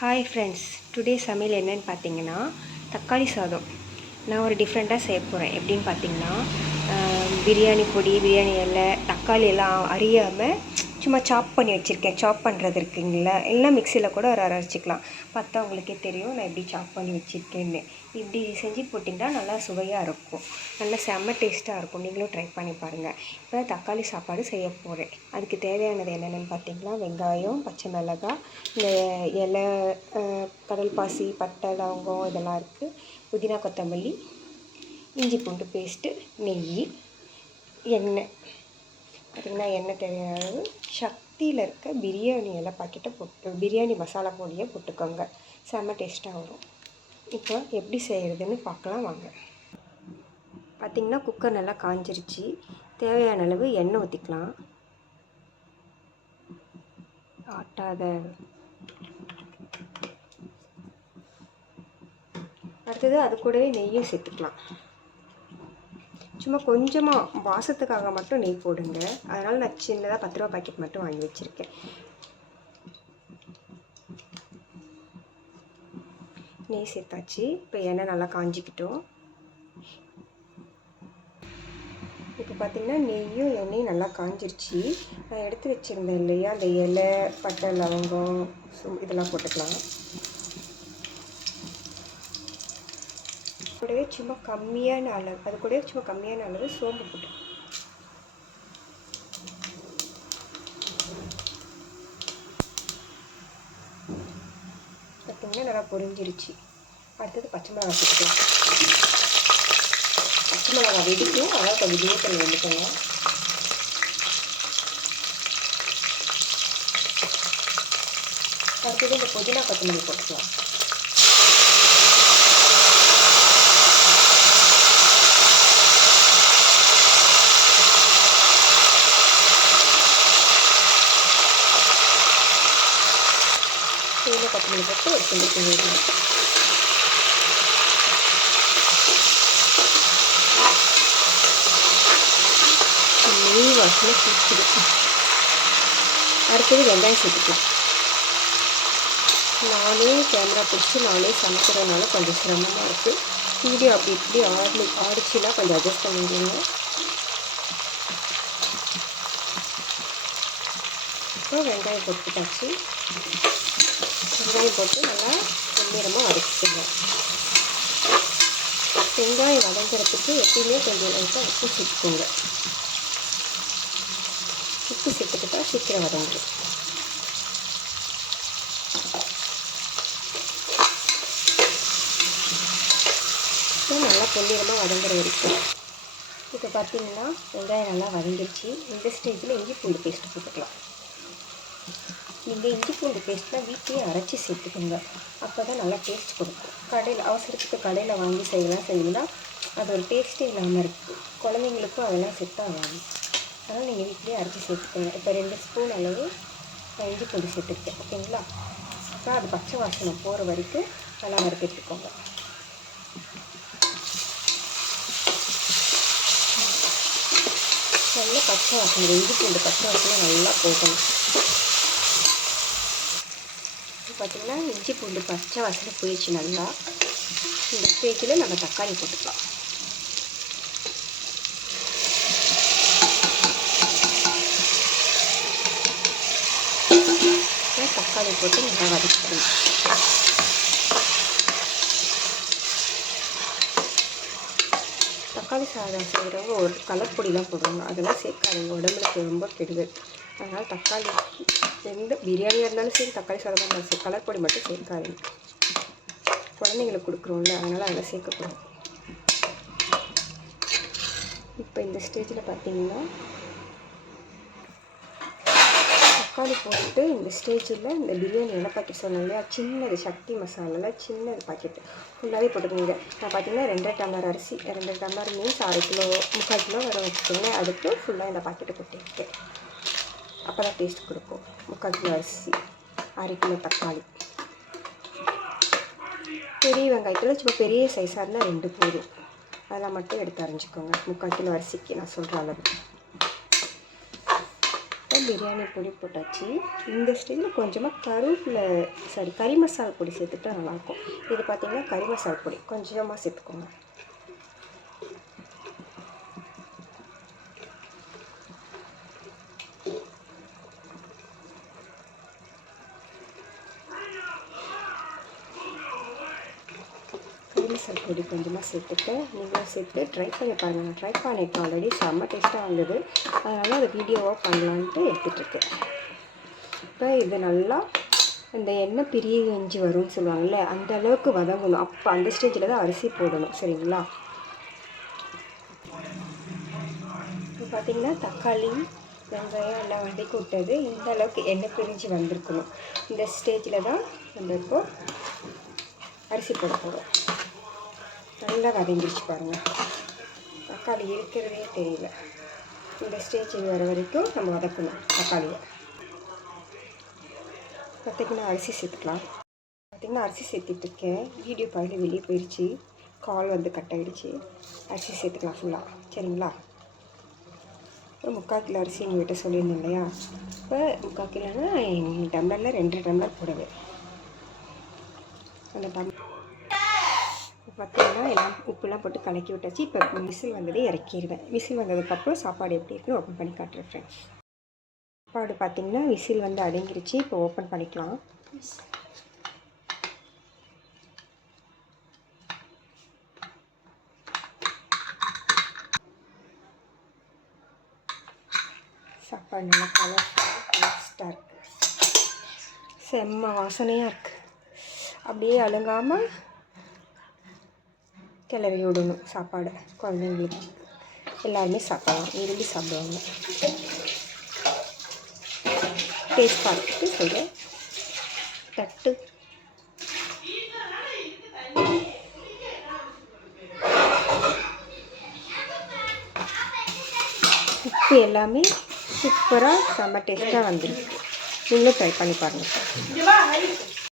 Hi friends, today சமையல் என்னன்னு பார்த்தீங்கன்னா தக்காளி சாதம். நான் ஒரு டிஃப்ரெண்ட்டாக செய்ய போகிறேன். எப்படின்னு பார்த்தீங்கன்னா பிரியாணி பொடி, பிரியாணி இலை, தக்காளி எல்லாம் அறியாமல் சும்மா சாப் பண்ணி வச்சுருக்கேன். சாப் பண்ணுறது இருக்குங்களா, எல்லாம் மிக்சியில் கூட ஒரு அரைச்சிக்கலாம். பார்த்தா உங்களுக்கே தெரியும் நான் எப்படி சாப் பண்ணி வச்சுருக்கேன்னு. இப்படி செஞ்சு போட்டிங்கன்னா நல்லா சுவையாக இருக்கும், நல்லா செம்ம டேஸ்ட்டாக இருக்கும். நீங்களும் ட்ரை பண்ணி பாருங்கள். இப்போ தக்காளி சாப்பாடு செய்ய போகிறேன். அதுக்கு தேவையானது என்னென்னு பார்த்தீங்கன்னா வெங்காயம், பச்சை மிளகாய், இந்த இலை, கடல் பாசி, பட்டை, லவங்கம் இதெல்லாம் இருக்குது, புதினா, கொத்தமல்லி, இஞ்சி பூண்டு பேஸ்ட்டு, நெய், எண்ணெய். பார்த்திங்கன்னா எண்ணெய் தேவையான அளவு. சக்தியில் இருக்க பிரியாணி எல்லாம் பாக்கெட்டை போட்டு பிரியாணி மசாலா பொடியை போட்டுக்கோங்க, செம்ம டேஸ்ட்டாக வரும். இப்போ எப்படி செய்கிறதுன்னு பார்க்கலாம் வாங்க. பார்த்திங்கன்னா குக்கர் நல்லா காஞ்சிருச்சு. தேவையான அளவு எண்ணெய் ஊற்றிக்கலாம். ஆட்டாத. அடுத்தது அது கூடவே நெய்யும் சேர்த்துக்கலாம். சும்மா கொஞ்சமாக வாசத்துக்காக மட்டும் நெய் போடுங்க. அதனால் நான் சின்னதாக 10 ரூபா பாக்கெட் மட்டும் வாங்கி வச்சுருக்கேன். நெய் சேர்த்தாச்சு. இப்போ எண்ணெய் நல்லா காஞ்சிக்கிட்டோம். இப்போ பார்த்திங்கன்னா நெய்யும் எண்ணெயும் நல்லா காஞ்சிருச்சு. நான் எடுத்து வச்சுருந்தேன் இல்லையா, அந்த இலை, பட்டை, லவங்கம், இதெல்லாம் போட்டுக்கலாம். கூடவே சும்மா கம்மியான அளவு சோம்பு போட்டு பார்த்தீங்கன்னா நல்லா பொரிஞ்சிருச்சு. அடுத்தது பச்சை மிளகாய் போட்டுக்கலாம். பச்சை மிளகாய் வெடிக்கும், அதாவது கொஞ்சம் தூரத்தில் வந்துக்கோங்க. அடுத்தது இந்த புதினா கொத்தமல்லி போட்டுக்கலாம். கொத்தமல்லி போட்டு ஒரு கிண்டி கிண்டிடலாம். நெய் வாசனை பிடிச்சிது. அடுத்தது வெங்காயம் சேர்த்துக்கலாம். நானே கேமரா பிடிச்சி நானே சமைக்கிறதுனால கொஞ்சம் சிரமமாக இருக்குது. வீடியோ அப்படி இப்படி ஆடிச்சுன்னா கொஞ்சம் அட்ஜஸ்ட் பண்ணிடுங்க. இப்போ வெங்காயம் போட்டுட்டாச்சு. வெங்காயம் போட்டு நல்லா பொன்னிறமாக வதக்கிக்கணும். வெங்காயம் வதங்கிறதுக்கு எப்பயுமே கொஞ்சம் லைட்டாக உப்பு சேர்த்துக்கோங்க. உப்பு சேர்த்துக்கிட்டா சீக்கிரம் வதங்கும். நல்லா பொன்னிறமாக வதங்குற வரைக்கும். இப்போ பார்த்திங்கன்னா வெங்காயம் நல்லா வதங்கிடுச்சு. இந்த ஸ்டேஜில் இஞ்சி பூண்டு பேஸ்ட்டு போட்டுக்கலாம். நீங்கள் இஞ்சி பூண்டு பேஸ்ட்லாம் வீட்லேயே அரைச்சி சேர்த்துக்கோங்க, அப்போ தான் நல்லா டேஸ்ட் கொடுக்கும். அவசரத்துக்கு கடையில் வாங்கி செய்யலாம் அது ஒரு டேஸ்ட்டே இல்லாமல் இருக்குது. குழந்தைங்களுக்கும் அதெல்லாம் செட் ஆகாது. அதனால் நீங்கள் வீட்லேயே அரைச்சி சேர்த்துக்கோங்க. இப்போ 2 ஸ்பூன் அளவு இஞ்சி பூண்டு சேர்த்துருக்கேன், ஓகேங்களா? அப்போ அது பச்சை வாசனை போகிற வரைக்கும் நல்லா வறுத்துட்டுக்கோங்க. நல்லா பச்சை வாசனை, இஞ்சி பூண்டு பச்சை வாசனை நல்லா போகணும். பார்த்திங்கன்னா இஞ்சி பூண்டு பச்சை வாசனை போயிடுச்சு நல்லா. இந்த ஸ்டேஜில் நம்ம தக்காளி போட்டுக்கலாம். தக்காளி போட்டு நல்லா வதக்கிக்கணும். தக்காளி சாதம் செய்கிறவங்க ஒரு கலர் பொடிலாம் போடுவாங்க, அதெல்லாம் சேர்க்காதீங்க, உடம்புக்கு ரொம்ப கெடுதல். அதனால் தக்காளி எந்த பிரியாணியாக இருந்தாலும் சரி, தக்காளி சாதமாக இருந்தாலும் சரி, கலர் பொடி மட்டும் சேர்க்காதீங்க. குழந்தைங்களுக்கு கொடுக்குறோம்ல, அதனால் அதெல்லாம் சேர்க்கக்கூடாது. இப்போ இந்த ஸ்டேஜில் பார்த்திங்கன்னா தக்காளி போட்டு இந்த ஸ்டேஜில் இந்த பிரியாணி எண்ணெய் பாக்கெட் சொன்னேன் இல்லையா, சின்னது சக்தி மசாலாவில் சின்னது பாக்கெட்டு ஃபுல்லாகவே போட்டுக்கோங்க. நான் பார்த்திங்கன்னா 2 டம்ளர் அரிசி, 2 டம்ளர் மீன்ஸ் 1/2 கிலோ 3/4 கிலோ வர வச்சுக்கோங்க. அதுக்கு ஃபுல்லாக இந்த பாக்கெட்டை போட்டுருக்கேன், அப்போ தான் டேஸ்ட் கொடுக்கும். 3/4 கிலோ அரிசி, 1/2 கிலோ தக்காளி. பெரிய வெங்காயத்தில் சும்மா பெரிய சைஸாக இருந்தால் 2 போதும், அதெல்லாம் மட்டும் எடுத்து அரைஞ்சிக்கோங்க. 3/4 கிலோ அரிசிக்கு நான் சொல்கிற அளவு. பிரியாணி பொடி போட்டாச்சு. இந்த ஸ்டைலில் கொஞ்சமாக கறி மசாலா பொடி சேர்த்துட்டா நல்லாயிருக்கும். இது பார்த்திங்கன்னா கறி மசாலா பொடி கொஞ்சமாக சேர்த்துக்கோங்க. கறி மசாலா பொடி கொஞ்சமாக சேர்த்துட்டு நீங்களும் சேர்த்து ட்ரை பண்ணி பாருங்கள். நான் ட்ரை பண்ணியிருக்கேன் ஆல்ரெடி, செம்ம டேஸ்ட்டாக வந்தது. அதனால் அதை வீடியோவாக பண்ணலான்ட்டு எடுத்துகிட்ருக்கேன். இப்போ இது நல்லா இந்த எண்ணெய் பிரிஞ்சு வரும்னு சொல்லுவாங்கள்ல, அந்த அளவுக்கு வதங்கணும். அப்போ அந்த ஸ்டேஜில் தான் அரிசி போடணும். சரிங்களா? இப்போ பார்த்திங்கன்னா தக்காளி வெங்காயம் எல்லாம் வதக்கி விட்டது இந்த அளவுக்கு எண்ணெய் பிரிஞ்சு வந்திருக்கணும். இந்த ஸ்டேஜில் தான் நம்ம இப்போ அரிசி போட போகிறோம். நல்லா வதங்கிடுச்சு பாருங்கள், தக்காளி இருக்கிறதே தெரியல. இந்த ஸ்டேஜ் வர வரைக்கும் நம்ம வதக்கணும் தக்காளியை. பார்த்திங்கன்னா அரிசி சேர்த்துக்கலாம். பார்த்திங்கன்னா அரிசி சேர்த்துட்ருக்கேன். வீடியோ பாதியில் வெளியே போயிடுச்சு, கால் வந்து கட் ஆகிடுச்சு. அரிசி சேர்த்துக்கலாம் ஃபுல்லாக. சரிங்களா? இப்போ 3/4 கிலோ அரிசி எங்கள் வீட்டை சொல்லியிருந்தேன் இல்லையா? இப்போ 3/4 கிலோன்னா எங்கள் டம்ளரில் 2 டம்ளர் போடுவேன். அந்த டம்ளர் பார்த்திங்கன்னா எல்லாம் உப்புலாம் போட்டு கலக்கி விட்டாச்சு. இப்போ விசில் வந்ததே இறக்கிடுவேன். விசில் வந்ததுக்கப்புறம் சாப்பாடு எப்படி இருக்குன்னு ஓப்பன் பண்ணி காட்டுறேன் ஃப்ரெண்ட்ஸ். சாப்பாடு பார்த்திங்கன்னா விசில் வந்து அடங்கிருச்சு. இப்போ ஓப்பன் பண்ணிக்கலாம். சாப்பாடு நல்லா டேஸ்ட்டாக இருக்குது, செம்ம வாசனையாக இருக்குது. அப்படியே அழுங்காமல் கிளறி விடணும் சாப்பாடு. குழந்தைங்களுக்கு எல்லாருமே சாப்பிடலாம், விரும்பி சாப்பிடுவாங்க. டேஸ்ட் பார்த்துட்டு சொல்கிறேன். தட்டு உப்பு எல்லாமே சூப்பராக செம்ம டேஸ்ட்டாக வந்துருக்கு. நீங்களும் ட்ரை பண்ணி பாருங்கள்.